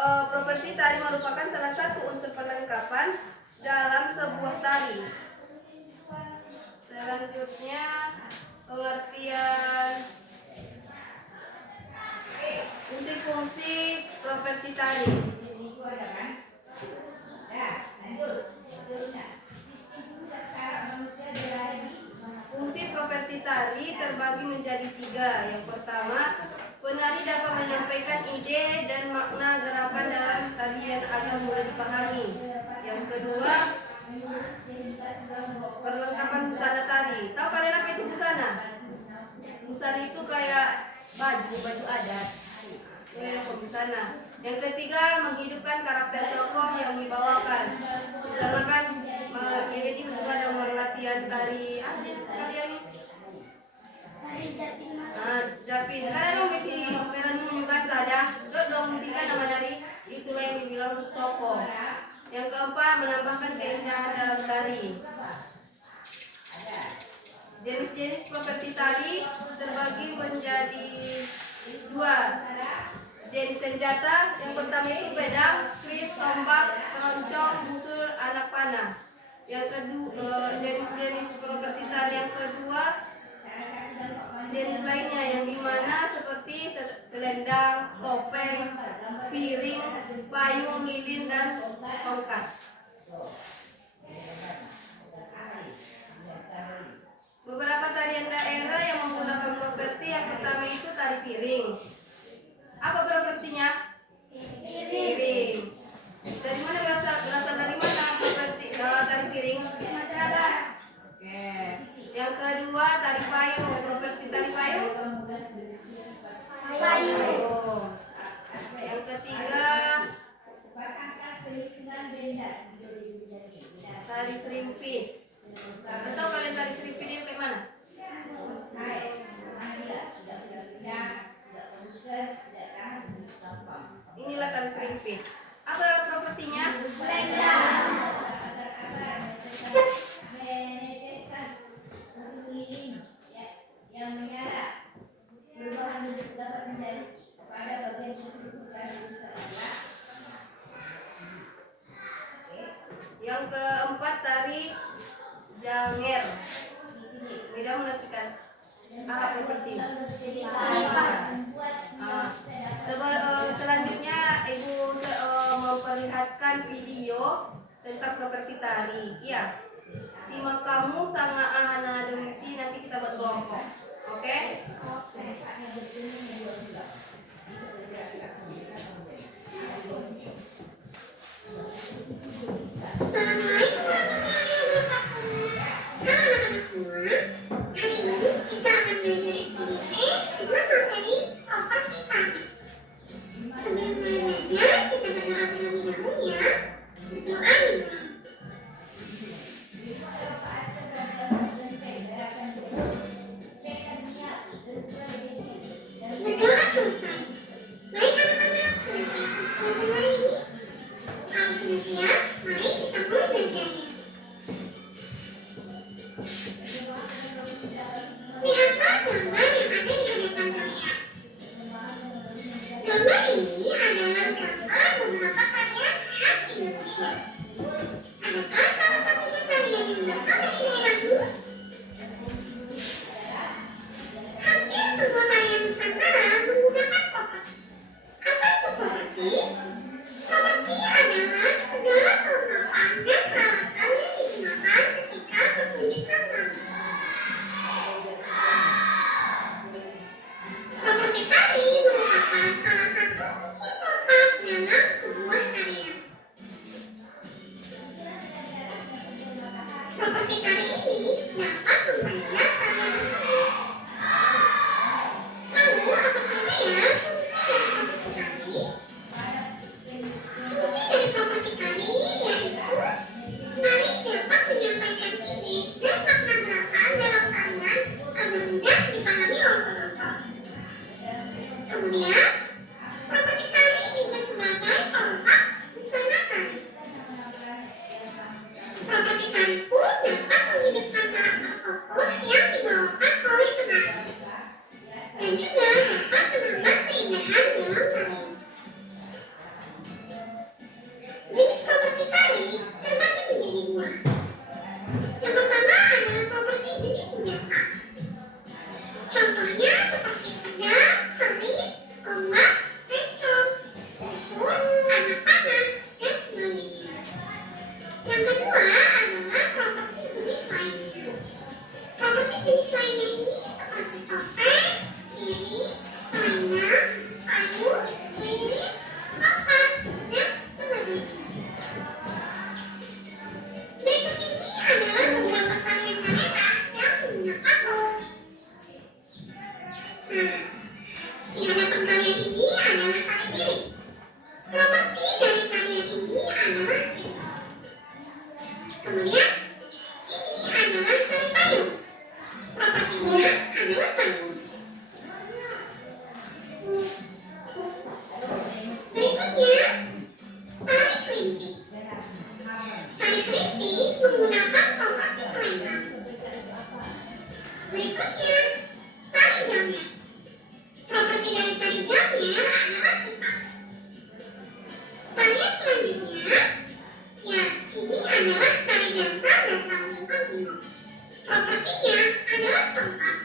Properti tari merupakan salah satu unsur perlengkapan dalam sebuah tari. Selanjutnya pengertian fungsi-fungsi properti tari. Fungsi properti tari terbagi menjadi 3. Yang pertama, penari dapat menyampaikan ide dan makna gerakan dalam tarian agar mudah dipahami. Yang kedua, perlengkapan busana tari. Tahu kalian apa itu busana? Busana itu kayak baju adat. Itu busana. Yang ketiga, menghidupkan karakter tokoh yang dibawakan. Misalkan ini juga ada latihan tari kalian Japin. Kalian mau misi merenungkan saja. Dong misikan nama dari itulah yang dibilang tokoh. Yang keempat, menambahkan keindahan dalam tari. Jenis-jenis properti tari terbagi menjadi 2. Jenis senjata, yang pertama itu pedang, kris, tombak, keroncong, busur, anak panah. Yang kedua, jenis-jenis properti tari yang kedua, jenis lainnya yang dimana seperti selendang, topeng, piring, payung, lilin, dan tongkat. Beberapa tarian daerah yang menggunakan properti, yang pertama itu tari piring. Apa propertinya? Piring. Dari mana berasal dari mana properti tari piring? Sumatera. Oke. Yang kedua tari payung. Properti tari payung? Payung. Yang ketiga tari serimpit. Atau kalian tari serimpit itu kayak mana? Inilah tari serimpit. Apa propertinya? Selendang. Yang menyala perubahan bentuk dapat menjadi pada bagian tersebut. Yang keempat tari janger. Beda menentukan apa properti. Selanjutnya ibu memperlihatkan video tentang properti tari. Iya. Simak kamu sama Ahana Demisi, nanti kita buat kelompok. Oke? Assalamualaikum warahmatullahi wabarakatuh. Halo anak-anak semua. Hari ini kita akan belajar SPDP dengan materi properti tari. Sebelum mulai belajar, kita berdoa terlebih dahulu ya. Berdoa nih. Berdoa selesai. Baik anak-anak, sudah siap untuk belajar hari ini? Kalau sudah siap, mari kita mulai belajarnya. Lihatlah gambar yang ada di hadapan kalian. Gambar ini adalah gambar beberapa tarian khas Indonesia. Adakah salah satunya tarian yang berasal dari daerahmu? Hampir semua tarian Nusantara menggunakan properti. Apa itu properti? Properti adalah segala kelengkapan dan peralatan yang digunakan ketika pertunjukan tari. Properti tari merupakan salah satu unsur proper dalam sebuah tarian. Properti tari ini dapat memperlihat tarian tersebut. Lalu apa saja ya fungsi dari properti tari? Fungsi dari properti tari yaitu tari dapat menyampaikan ide dan makna gerakan dalam tarian agar mudah dipahami oleh penonton. Kemudian, properti tari juga sebagai kedua adalah properti jenis lainnya. Properti jenis lainnya ini seperti topeng, piring, selendang, kayu, lilin, papan, dan sebagainya. Berikut ini adalah beberapa karya mereka yang menggunakan properti. Di hadapan kalian ini adalah tali piring. Properti dari kalian ini adalah piring. Kemudian, ini adalah tali payung. Propertinya adalah payung. Berikutnya, tali selimpi. Tali selimpi menggunakan properti selendang. Berikutnya, tali jamnya. Properti dari tali jamnya adalah kipas. Talian selanjutnya, ya, ini adalah tali gantar dan tali kombino. Propertinya adalah tongkat.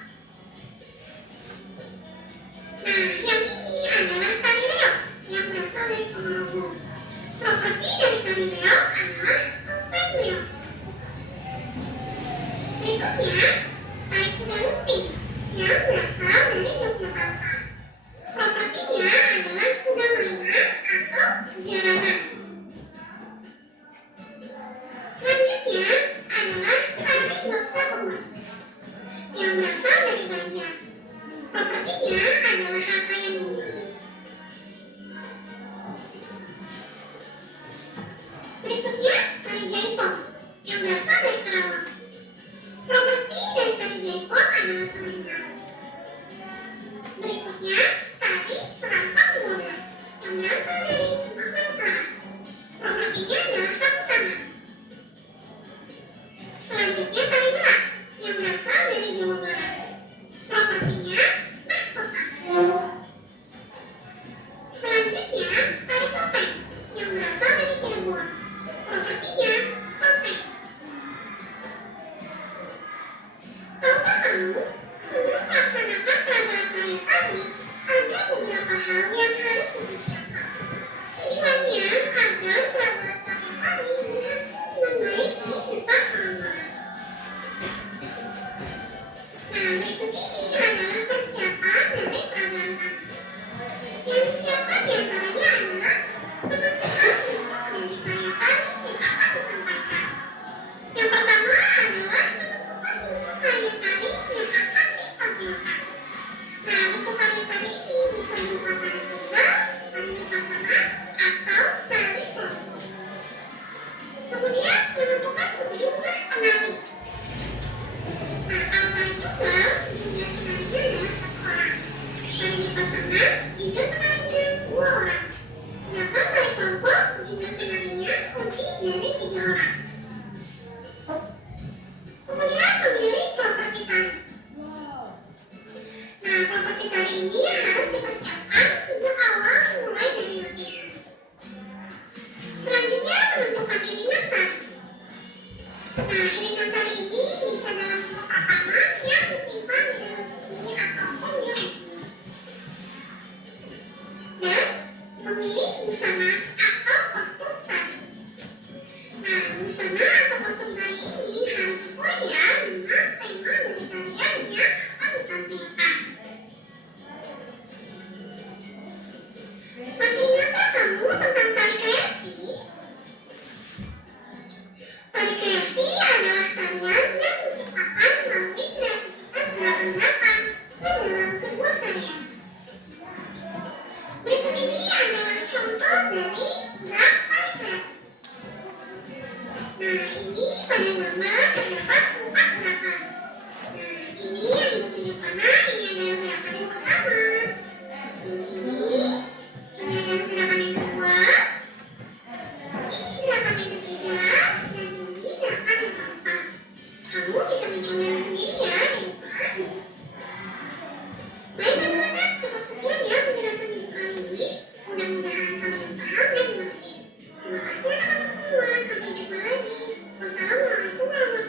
Nah, yang ini adalah tali reog yang berasal dari Ponorogo. Properti dari tali reog adalah topeng reog. Berikutnya, tali kuda lumping yang berasal dari Yogyakarta. Propertinya adalah kuda mainan atau jaranan. Selanjutnya adalah tali baksa komat yang berasal dari Banjar. Propertinya adalah rangkaian bunga. Berikutnya tali jaipong yang berasal dari Karawang. Properti dari tali jaipong adalah selendang. Berikutnya tali serantang 12 yang berasal dari Sumatera Utara. Propertinya adalah sapu tangan. Selanjutnya tali merak yang berasal dari Jawa Barat. Propertinya mahkota. Selanjutnya tali topeng yang berasal dari Cirebon. Propertinya topeng. Tahukah kamu, sebelum melaksanakan peragaan karya tadi, ada beberapa hal yang harus dipersiapkan. Tujuannya agar peragaan karya tadi berhasil dengan baik di depan orang lain. Nah, berikut ini adalah persiapan dari peragaan tadi. Yang disiapkan diantaranya adalah penentuan bentuk dari karya tadi yang akan disampaikan. Yang pertama adalah menentukan bentuk karya tadi yang akan ditampilkan. Nah, bentuk karya tadi ini bisa berupa tali tunggal, tali pasangan, atau tali kelompok. Kemudian menentukan jumlah penari. Nah, kalau tali tunggal, jumlah penarinya adalah 1 orang. Tali pasangan, juga penarinya 2 orang. Sedangkan tali kelompok, jumlah penarinya lebih dari 3 orang. Kemudian memilih properti tali. Nah, properti tali ini harus dipersiapkan sejak awal mulai dari latihan. Selanjutnya menentukan iringan tali. Nah, iringan tali ini bisa dalam bentuk rekaman yang disimpan di dalam CD ataupun USB. Dan memilih busana atau kostum tali. Nah, busana atau kostum tali ini harus sesuai ya dengan tema dari tarian yang akan ditampilkan. Masih ingatkah kamu tentang tali kreasi? Tali kreasi adalah tarian yang diciptakan melalui kreativitas gerakan-gerakan di dalam sebuah tarian. Berikut ini adalah contoh dari gerak tali kreasi. Nah, ini pada gambar terdapat 4 gerakan. Nah, ini yang ditunjuk mana? Ini adalah gerakan yang pertama. Ini adalah gerakan yang kedua. Ini gerakan yang ketiga. Dan ini gerakan yang keempat. Kamu bisa mencobanya sendiri ya di rumah. Baik anak-anak, cukup sekian ya penjelasan video kali ini. Mudah-mudahan kalian paham dan mengerti. Terima kasih anak-anak semua. Sampai jumpa lagi. Wassalamualaikum warahmatullahi wabarakatuh.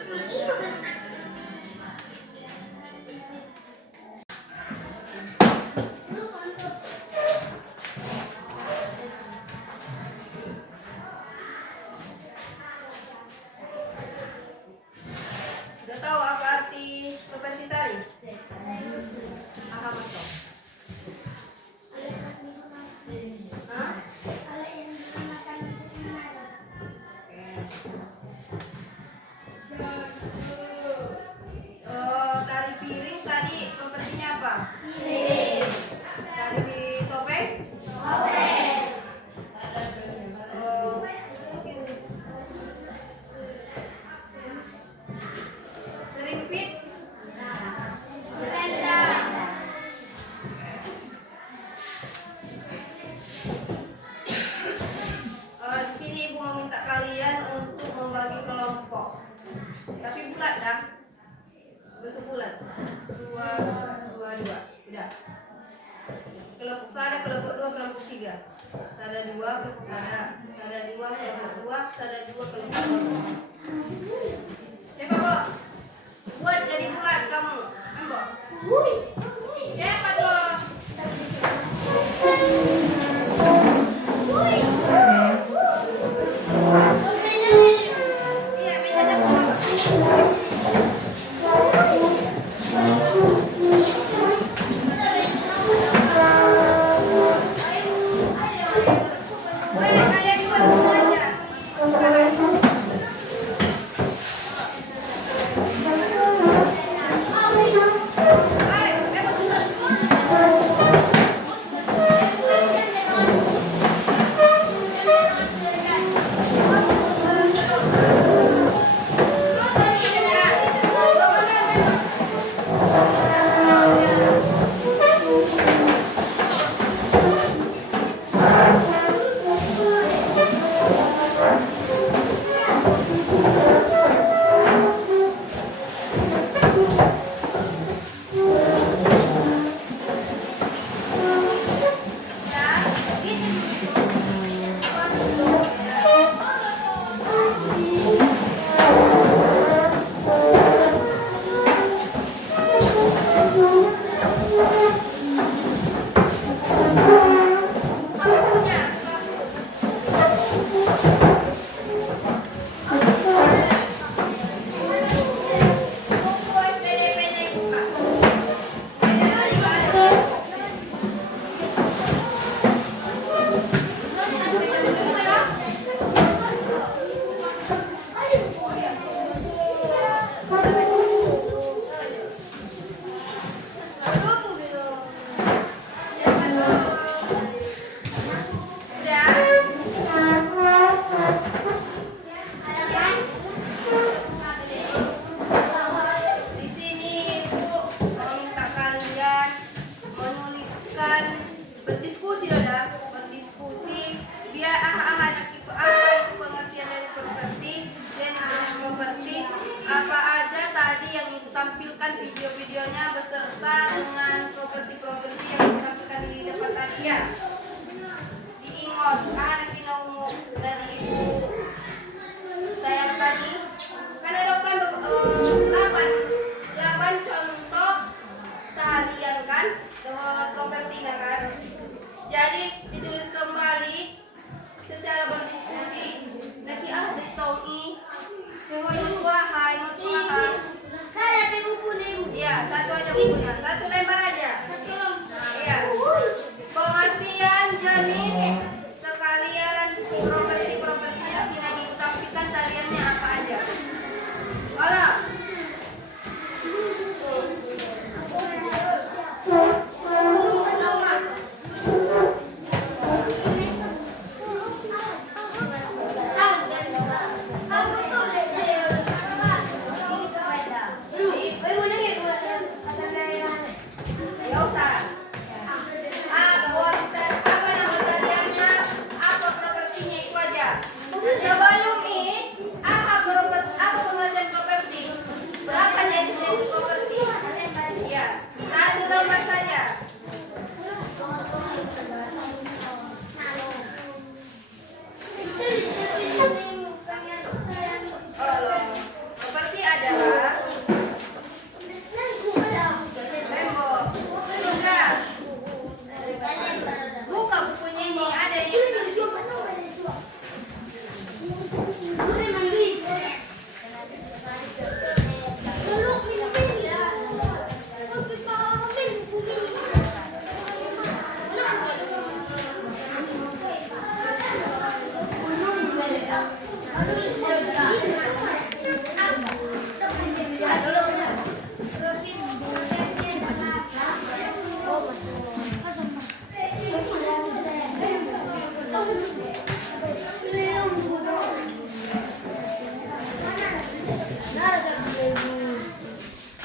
Sada 2 sada 2 kelompok 2, sada 2 kelompok 2. Coba, Bo. Buat jadi bulat kamu. Ambo. Siapa tuh? Iya, bedanya apa? Kalian juga dulu aja. Di sini Ibu meminta kalian menuliskan, berdiskusi berdiskusi biar anak-anak itu apa itu pengertian dari properti, jenis properti, apa aja tadi yang Ibu tampilkan video-videonya beserta dengan properti-properti yang ditampilkan di depan tadi ya. Diingat, anak dinau dari Ibu tayang tadi kan ada kan 8 contoh tarian kan propertinya kan. Jadi ditulis kembali secara berdiskusi. Nanti di tongi saya buku nih. Iya, satu aja bukunya, satu lembar aja. Iya. Pengertian jenis sekalian properti yang tidak ditampilkan tariannya apa aja. Halo. Sebelum ini, apa pengertian properti? Berapa jenis properti? Ya, satu lembar saja. Properti adalah tembok, buka bukunya ini ada di sini.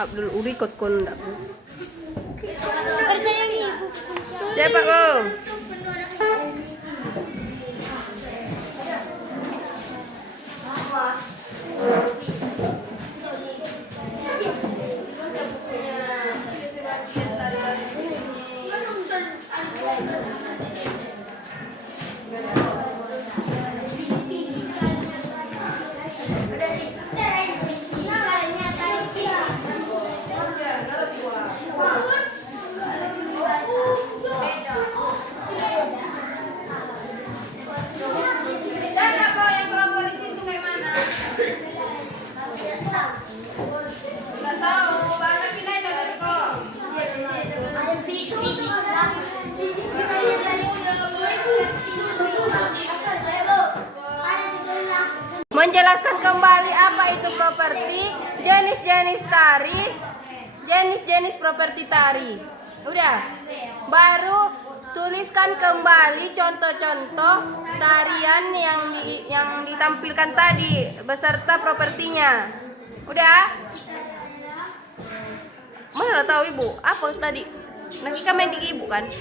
Abdul Uri kot kondak. Siapa kau? jenis tari, jenis-jenis properti tari. Udah. Baru tuliskan kembali contoh-contoh tarian yang ditampilkan tadi beserta propertinya. Udah? Mana tahu Ibu? Apa tadi? Nanti main di Ibu kan?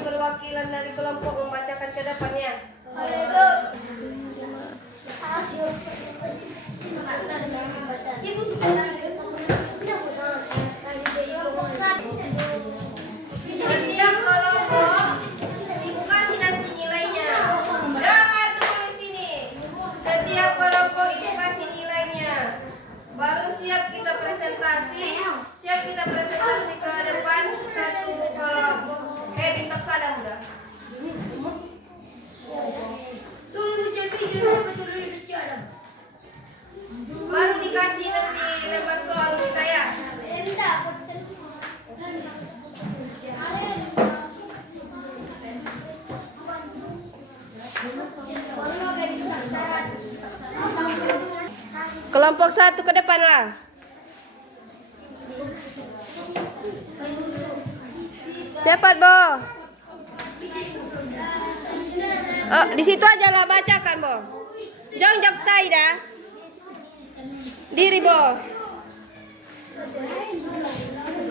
perwakilan dari kelompok membacakan ke depannya. Setiap kelompok ibu kasih nanti nilainya. Dengar dulu di sini. Setiap kelompok ibu kasih nilainya. Baru siap kita presentasi. Siap kita presentasi ke depan satu kelompok. Minta sadam udah. Baru dikasih nanti lembar soal kita ya. Kelompok 1 ke depan lah. Cepat, Bo. Oh, di situ aja lah bacakan, Bo. Jangan jaktai dah. Diri, Bo.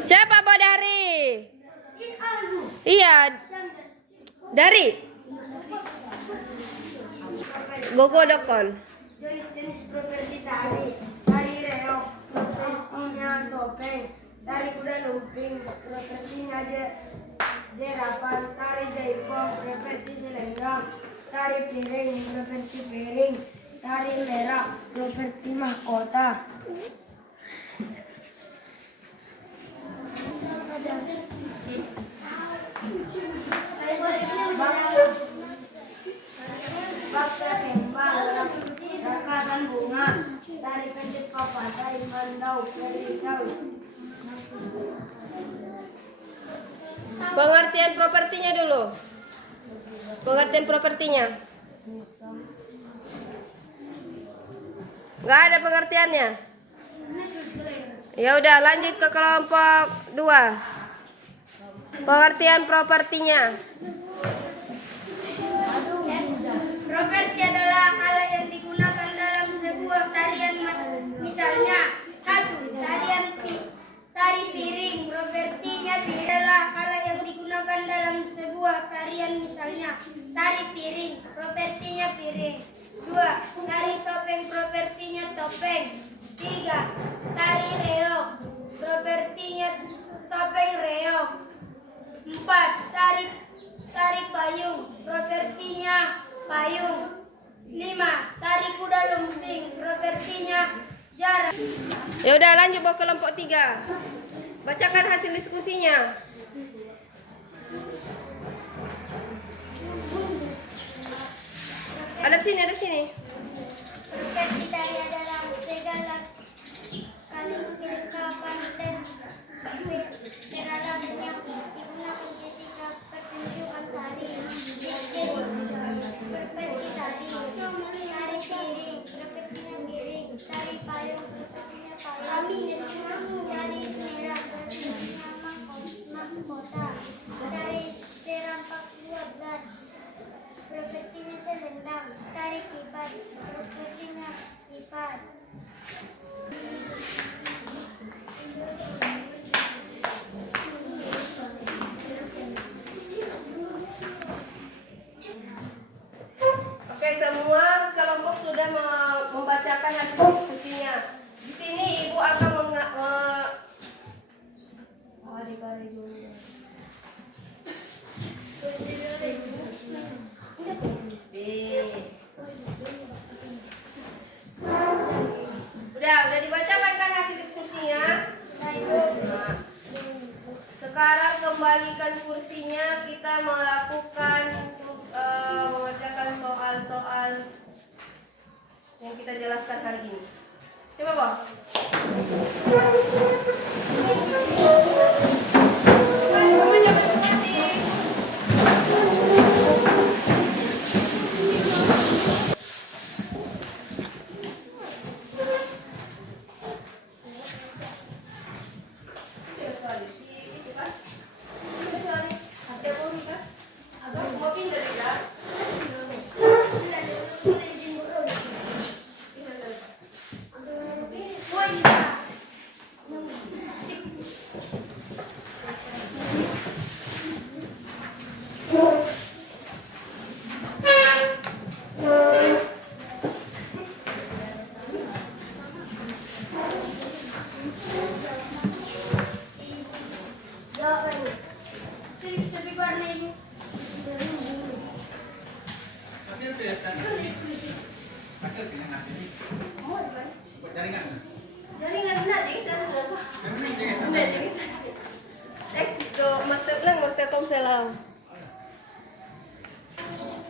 Cepat, Bo, dari. Iya. Dari. Gogodokon. Jenis-jenis properti tari reok, propertinya topeng, tari kuda lumping, propertinya jerapan, tari jaipong, properti selendang, tari piring, properti piring, tari merak, properti mahkota. Baksa kembang, rakasan bunga, tari pencet kapas, tari mandau, perisau. Pengertian propertinya dulu. Pengertian propertinya. Nggak ada pengertiannya. Ya udah, lanjut ke kelompok 2. Pengertian propertinya. Properti adalah alat yang digunakan dalam sebuah tarian, misalnya tari piring. Propertinya adalah alat yang digunakan dalam sebuah tarian, misalnya tari piring. Propertinya piring. 2. Tari topeng. Propertinya topeng. 3. Tari reog. Propertinya topeng reog. 4. Tari payung. Propertinya payung. 5. Tari kuda lumping. Propertinya jarak. Ya udah, lanjut bawa kelompok 3. Bacakan hasil diskusinya. Hadap sini, hadap sini. Properti tari adalah segala kali kelengkapan dan peralatan yang digunakan ketika pertunjukan tari. Jenis properti tari piring, propertinya piring, tari payung, propertinya payung, tari merah, propertinya mahkota, tari serempak 12, propertinya selendang, tari kipas, propertinya kipas. Oke, semua kelompok sudah membacakan hasil diskusinya. Di sini Ibu akan Udah dibacakan kan hasil diskusinya? Nah, sekarang kembalikan kursinya, kita melakukan mengerjakan soal-soal yang kita jelaskan hari ini. Coba, Boh. Baca masing-masing.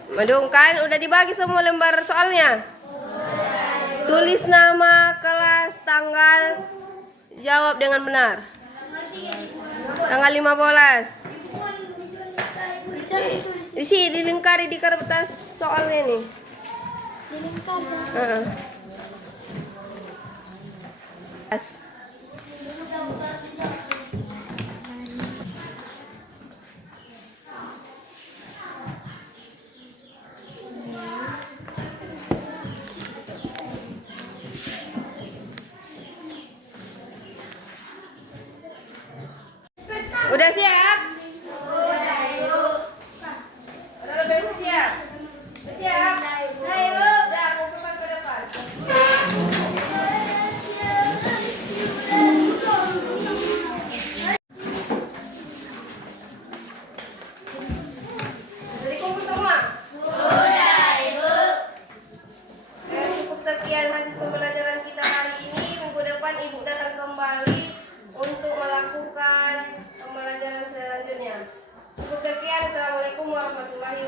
Madungkan, udah dibagi semua lembar soalnya? Tulis nama, kelas, tanggal, jawab dengan benar. Tanggal 15. Bisa ditulis Di sini dilingkari di kertas soalnya nih. di lingkar. Heeh. Udah siap? Udah, Ibu. Udah beres siap? Siap? Ayo. Udah, aku ke depan. Jadi kumpul semua? Sudah, Ibu. Cukup sekian hasil pembelajaran kita hari ini. Minggu depan Ibu datang kembali untuk melakukan pembelajaran selanjutnya. Cukup sekian. Assalamualaikum warahmatullahi wabarakatuh.